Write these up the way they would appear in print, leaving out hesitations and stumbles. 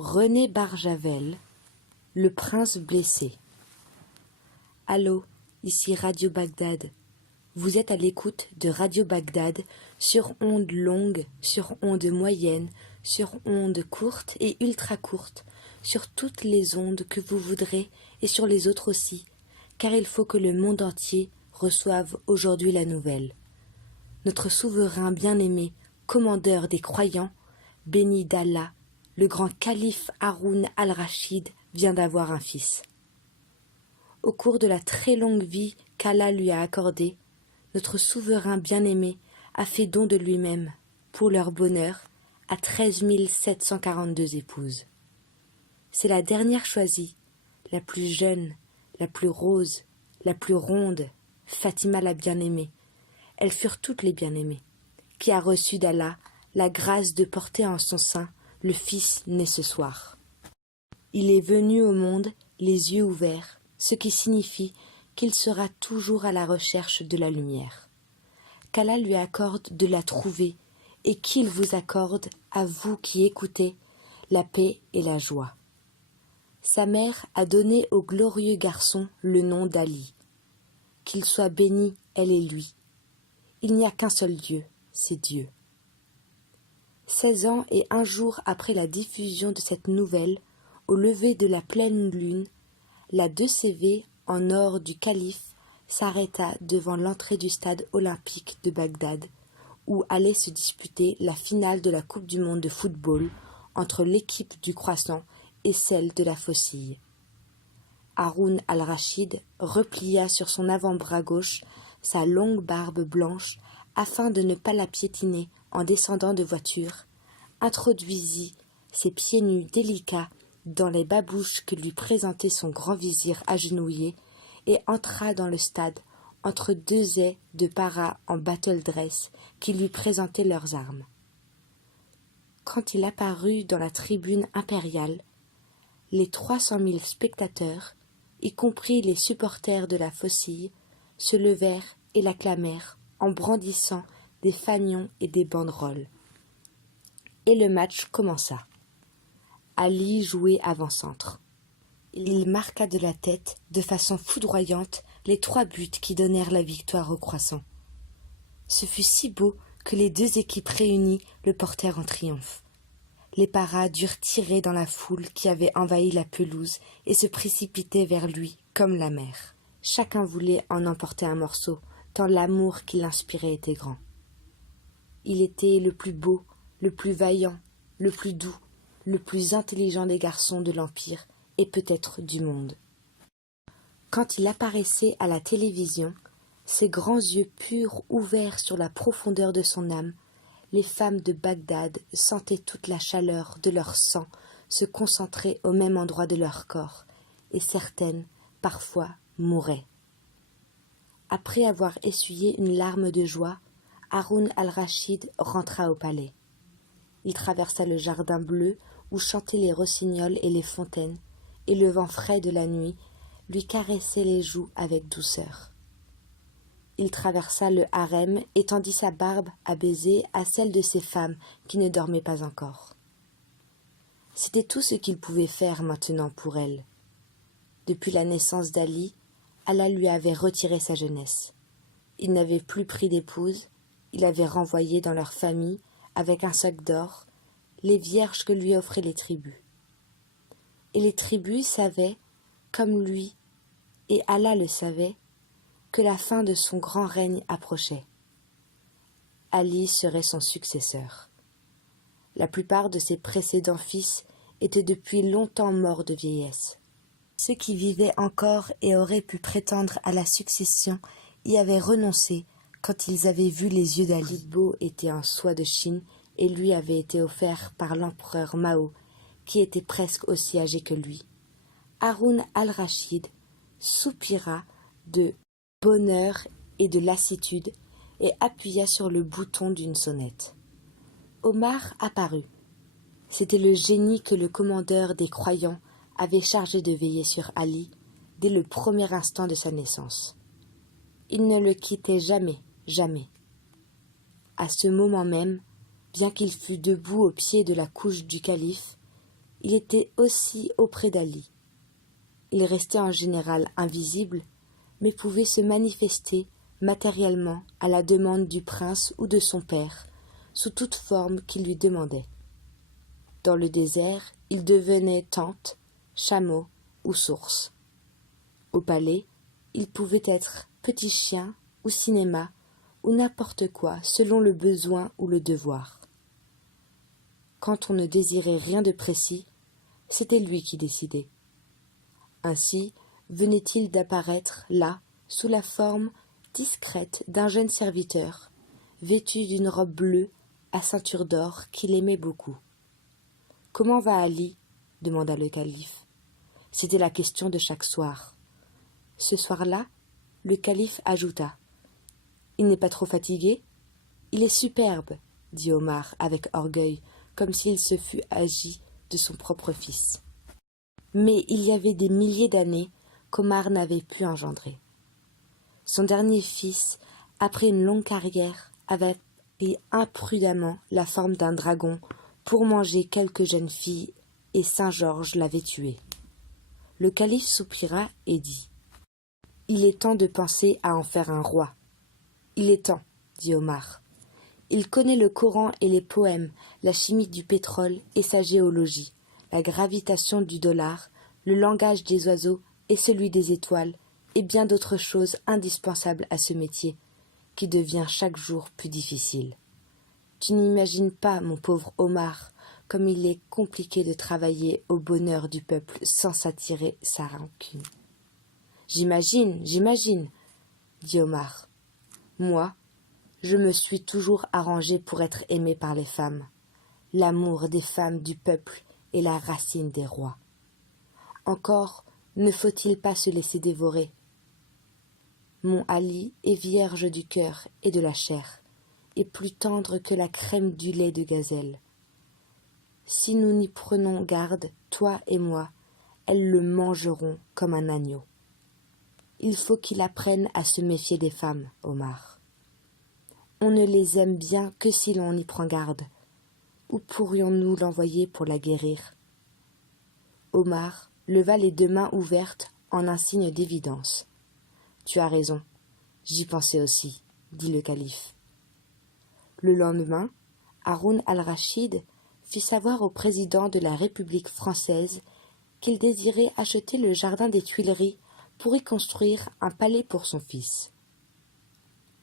René Barjavel, le prince blessé. Allô, ici Radio Bagdad. Vous êtes à l'écoute de Radio Bagdad sur ondes longues, sur ondes moyennes, sur ondes courtes et ultra courtes, sur toutes les ondes que vous voudrez et sur les autres aussi, car il faut que le monde entier reçoive aujourd'hui la nouvelle. Notre souverain bien-aimé, commandeur des croyants, béni d'Allah, le grand calife Haroun al-Rachid vient d'avoir un fils. Au cours de la très longue vie qu'Allah lui a accordée, notre souverain bien-aimé a fait don de lui-même, pour leur bonheur, à 13 742 épouses. C'est la dernière choisie, la plus jeune, la plus rose, la plus ronde, Fatima la bien-aimée. Elles furent toutes les bien-aimées, qui a reçu d'Allah la grâce de porter en son sein le fils né ce soir. Il est venu au monde les yeux ouverts, ce qui signifie qu'il sera toujours à la recherche de la lumière. Qu'Allah lui accorde de la trouver et qu'il vous accorde, à vous qui écoutez, la paix et la joie. Sa mère a donné au glorieux garçon le nom d'Ali. Qu'il soit béni, elle et lui. Il n'y a qu'un seul Dieu, c'est Dieu. 16 ans et 1 jour après la diffusion de cette nouvelle, au lever de la pleine lune, la 2CV en or du calife s'arrêta devant l'entrée du stade olympique de Bagdad, où allait se disputer la finale de la Coupe du monde de football entre l'équipe du Croissant et celle de la Faucille. Haroun al-Rachid replia sur son avant-bras gauche sa longue barbe blanche afin de ne pas la piétiner en descendant de voiture, introduisit ses pieds nus délicats dans les babouches que lui présentait son grand vizir agenouillé et entra dans le stade entre 2 ais de paras en battle dress qui lui présentaient leurs armes. Quand il apparut dans la tribune impériale, les 300 000 spectateurs, y compris les supporters de la Faucille, se levèrent et l'acclamèrent en brandissant des fanions et des banderoles. Et le match commença. Ali jouait avant-centre. Il marqua de la tête, de façon foudroyante, les 3 buts qui donnèrent la victoire au Croissant. Ce fut si beau que les 2 équipes réunies le portèrent en triomphe. Les paras durent tirer dans la foule qui avait envahi la pelouse et se précipiter vers lui comme la mer. Chacun voulait en emporter un morceau, tant l'amour qui l'inspirait était grand. Il était le plus beau, le plus vaillant, le plus doux, le plus intelligent des garçons de l'Empire et peut-être du monde. Quand il apparaissait à la télévision, ses grands yeux purs ouverts sur la profondeur de son âme, les femmes de Bagdad sentaient toute la chaleur de leur sang se concentrer au même endroit de leur corps, et certaines, parfois, mouraient. Après avoir essuyé une larme de joie, Haroun al-Rachid rentra au palais. Il traversa le jardin bleu où chantaient les rossignols et les fontaines, et le vent frais de la nuit lui caressait les joues avec douceur. Il traversa le harem et tendit sa barbe à baiser à celle de ces femmes qui ne dormaient pas encore. C'était tout ce qu'il pouvait faire maintenant pour elles. Depuis la naissance d'Ali, Allah lui avait retiré sa jeunesse. Il n'avait plus pris d'épouse, il avait renvoyé dans leur famille, avec un sac d'or, les vierges que lui offraient les tribus. Et les tribus savaient, comme lui, et Allah le savait, que la fin de son grand règne approchait. Ali serait son successeur. La plupart de ses précédents fils étaient depuis longtemps morts de vieillesse. Ceux qui vivaient encore et auraient pu prétendre à la succession y avaient renoncé quand ils avaient vu les yeux d'Ali. Beau était en soie de Chine et lui avait été offert par l'empereur Mao, qui était presque aussi âgé que lui. Haroun al-Rachid soupira de bonheur et de lassitude et appuya sur le bouton d'une sonnette. Omar apparut. C'était le génie que le commandeur des croyants avait chargé de veiller sur Ali dès le premier instant de sa naissance. Il ne le quittait jamais, jamais. À ce moment même, bien qu'il fût debout au pied de la couche du calife, il était aussi auprès d'Ali. Il restait en général invisible, mais pouvait se manifester matériellement à la demande du prince ou de son père, sous toute forme qu'il lui demandait. Dans le désert, il devenait tente, chameau ou source. Au palais, il pouvait être petit chien ou cinéma ou n'importe quoi selon le besoin ou le devoir. Quand on ne désirait rien de précis, c'était lui qui décidait. Ainsi venait-il d'apparaître là, sous la forme discrète d'un jeune serviteur, vêtu d'une robe bleue à ceinture d'or qu'il aimait beaucoup. « Comment va Ali ?» demanda le calife. C'était la question de chaque soir. Ce soir-là, le calife ajouta « Il n'est pas trop fatigué ?»« Il est superbe, » dit Omar avec orgueil, comme s'il se fût agi de son propre fils. Mais il y avait des milliers d'années qu'Omar n'avait pu engendrer. Son dernier fils, après une longue carrière, avait pris imprudemment la forme d'un dragon pour manger quelques jeunes filles, et Saint Georges l'avait tué. Le calife soupira et dit « Il est temps de penser à en faire un roi. »« Il est temps, » dit Omar. Il connaît le Coran et les poèmes, la chimie du pétrole et sa géologie, la gravitation du dollar, le langage des oiseaux et celui des étoiles, et bien d'autres choses indispensables à ce métier, qui devient chaque jour plus difficile. Tu n'imagines pas, mon pauvre Omar, comme il est compliqué de travailler au bonheur du peuple sans s'attirer sa rancune. J'imagine, dit Omar. Moi, je me suis toujours arrangé pour être aimé par les femmes. L'amour des femmes du peuple est la racine des rois. Encore ne faut-il pas se laisser dévorer. Mon Ali est vierge du cœur et de la chair, et plus tendre que la crème du lait de gazelle. Si nous n'y prenons garde, toi et moi, elles le mangeront comme un agneau. Il faut qu'il apprenne à se méfier des femmes, Omar. On ne les aime bien que si l'on y prend garde. Où pourrions-nous l'envoyer pour la guérir ? Omar leva les 2 mains ouvertes en un signe d'évidence. Tu as raison, j'y pensais aussi, dit le calife. Le lendemain, Haroun al-Rachid fit savoir au président de la République française qu'il désirait acheter le jardin des Tuileries pour y construire un palais pour son fils.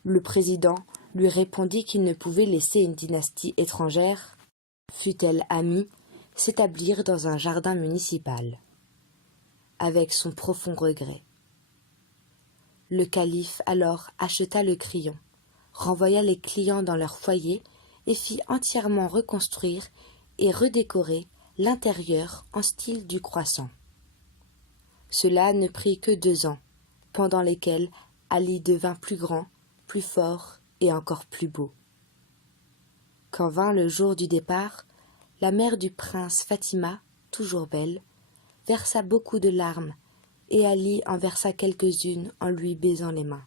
Le président lui répondit qu'il ne pouvait laisser une dynastie étrangère, fût-elle amie, s'établir dans un jardin municipal, avec son profond regret. Le calife alors acheta le crayon, renvoya les clients dans leur foyer et fit entièrement reconstruire et redécorer l'intérieur en style du croissant. Cela ne prit que 2 ans, pendant lesquels Ali devint plus grand, plus fort et encore plus beau. Quand vint le jour du départ, la mère du prince Fatima, toujours belle, versa beaucoup de larmes, et Ali en versa quelques-unes en lui baisant les mains.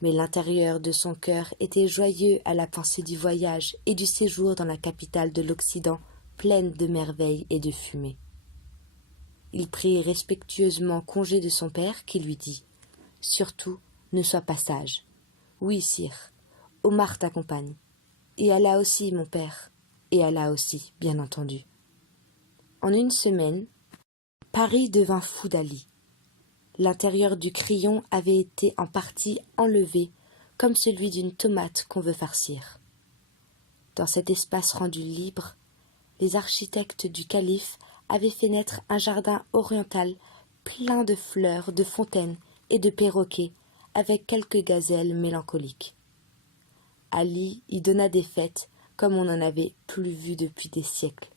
Mais l'intérieur de son cœur était joyeux à la pensée du voyage et du séjour dans la capitale de l'Occident, pleine de merveilles et de fumée. Il prit respectueusement congé de son père, qui lui dit « Surtout, ne sois pas sage. Oui, sire, Omar t'accompagne. Et Allah aussi, mon père. Et Allah aussi, bien entendu. » En une semaine, Paris devint fou d'Ali. L'intérieur du crayon avait été en partie enlevé, comme celui d'une tomate qu'on veut farcir. Dans cet espace rendu libre, les architectes du calife avaient fait naître un jardin oriental plein de fleurs, de fontaines et de perroquets, avec quelques gazelles mélancoliques. Ali y donna des fêtes comme on n'en avait plus vu depuis des siècles.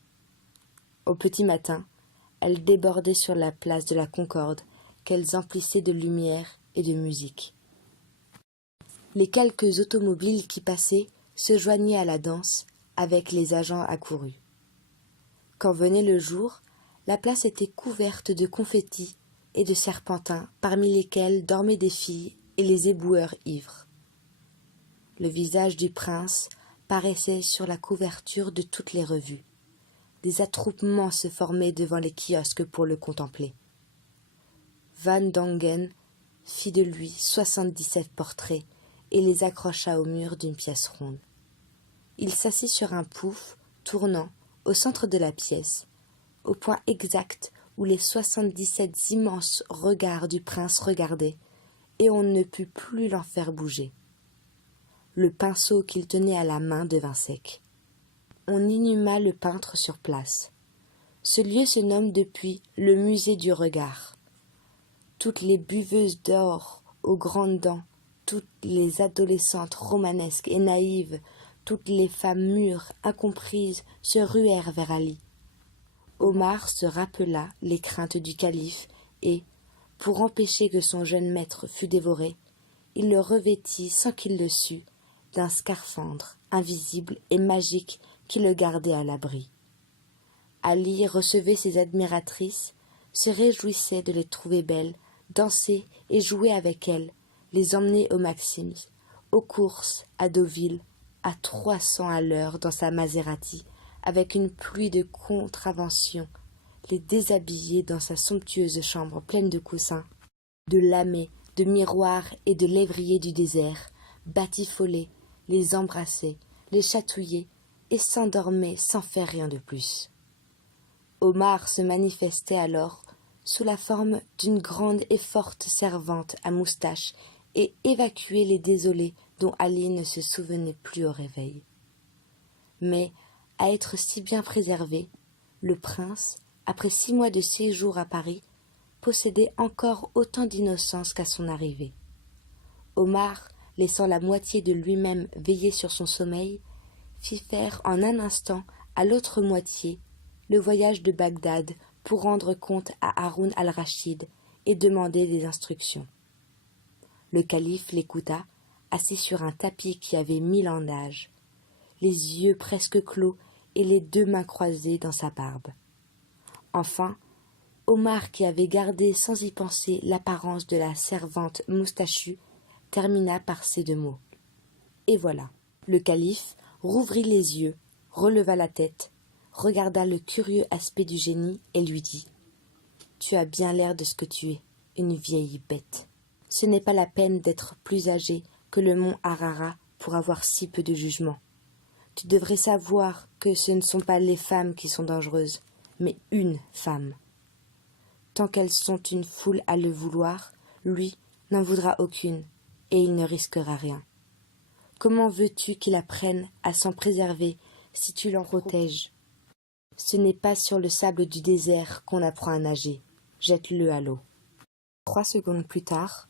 Au petit matin, elles débordaient sur la place de la Concorde, qu'elles emplissaient de lumière et de musique. Les quelques automobiles qui passaient se joignaient à la danse avec les agents accourus. Quand venait le jour, la place était couverte de confettis et de serpentins, parmi lesquels dormaient des filles et les éboueurs ivres. Le visage du prince paraissait sur la couverture de toutes les revues. des attroupements se formaient devant les kiosques pour le contempler. Van Dongen fit de lui 77 portraits et les accrocha au mur d'une pièce ronde. Il s'assit sur un pouf, tournant, au centre de la pièce, au point exact où les 77 immenses regards du prince regardaient, et on ne put plus l'en faire bouger. Le pinceau qu'il tenait à la main devint sec. On inhuma le peintre sur place. Ce lieu se nomme depuis le musée du regard. Toutes les buveuses d'or aux grandes dents, toutes les adolescentes romanesques et naïves, toutes les femmes mûres, incomprises, se ruèrent vers Ali. Omar se rappela les craintes du calife et, pour empêcher que son jeune maître fût dévoré, il le revêtit sans qu'il le sût d'un scaphandre invisible et magique qui le gardait à l'abri. Ali recevait ses admiratrices, se réjouissait de les trouver belles, dansait et jouait avec elles, les emmenait aux Maxims, aux courses, à Deauville, à 300 à l'heure dans sa Maserati, avec une pluie de contraventions, les déshabillait dans sa somptueuse chambre pleine de coussins, de lamets, de miroirs et de lévriers du désert, batifolait, les embrassait, les chatouillait et s'endormait sans faire rien de plus. Omar se manifestait alors sous la forme d'une grande et forte servante à moustache et évacuait les désolés dont Ali ne se souvenait plus au réveil. Mais, à être si bien préservé, le prince, après 6 mois de séjour à Paris, possédait encore autant d'innocence qu'à son arrivée. Omar, laissant la moitié de lui-même veiller sur son sommeil, fit faire en un instant à l'autre moitié le voyage de Bagdad pour rendre compte à Haroun al-Rachid et demander des instructions. Le calife l'écouta, assis sur un tapis qui avait 1000 ans d'âge, les yeux presque clos et les 2 mains croisées dans sa barbe. Enfin, Omar, qui avait gardé sans y penser l'apparence de la servante moustachue, termina par ces 2 mots. Et voilà. Le calife rouvrit les yeux, releva la tête, regarda le curieux aspect du génie et lui dit « Tu as bien l'air de ce que tu es, une vieille bête. Ce n'est pas la peine d'être plus âgé que le mont Harara pour avoir si peu de jugement. Tu devrais savoir que ce ne sont pas les femmes qui sont dangereuses, mais une femme. Tant qu'elles sont une foule à le vouloir, lui n'en voudra aucune, et il ne risquera rien. Comment veux-tu qu'il apprenne à s'en préserver si tu l'en protèges? Ce n'est pas sur le sable du désert qu'on apprend à nager. Jette-le à l'eau. » 3 secondes plus tard,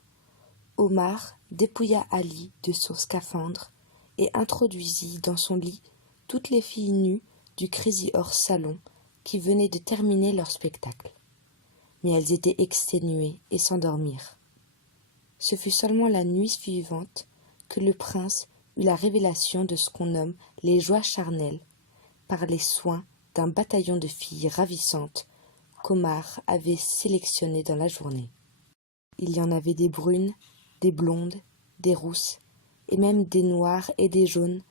Omar dépouilla Ali de son scaphandre et introduisit dans son lit toutes les filles nues du Crazy Horse Salon qui venaient de terminer leur spectacle. Mais elles étaient exténuées et s'endormirent. Ce fut seulement la nuit suivante que le prince eut la révélation de ce qu'on nomme les joies charnelles, par les soins d'un bataillon de filles ravissantes qu'Omar avait sélectionnées dans la journée. Il y en avait des brunes, des blondes, des rousses, et même des noires et des jaunes,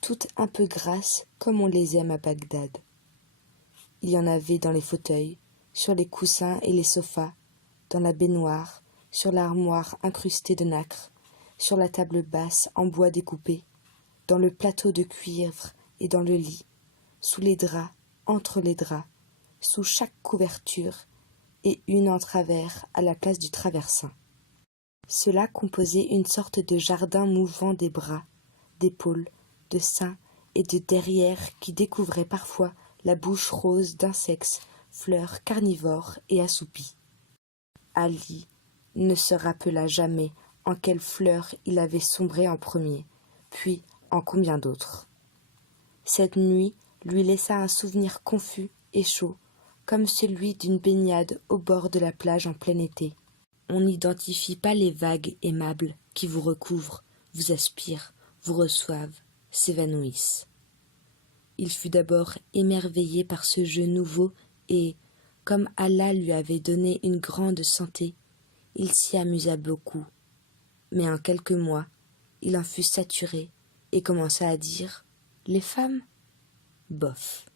toutes un peu grasses comme on les aime à Bagdad. Il y en avait dans les fauteuils, sur les coussins et les sofas, dans la baignoire, sur l'armoire incrustée de nacre, sur la table basse en bois découpé, dans le plateau de cuivre et dans le lit, sous les draps, entre les draps, sous chaque couverture, et une en travers à la place du traversin. Cela composait une sorte de jardin mouvant des bras, d'épaules, de seins et de derrière qui découvrait parfois la bouche rose d'un sexe, fleur carnivore et assoupie. Ali ne se rappela jamais en quelle fleur il avait sombré en premier, puis en combien d'autres. Cette nuit lui laissa un souvenir confus et chaud, comme celui d'une baignade au bord de la plage en plein été. On n'identifie pas les vagues aimables qui vous recouvrent, vous aspirent, vous reçoivent, s'évanouissent. Il fut d'abord émerveillé par ce jeu nouveau et, comme Allah lui avait donné une grande santé, il s'y amusa beaucoup. Mais en quelques mois, il en fut saturé et commença à dire « Les femmes ? Bof !»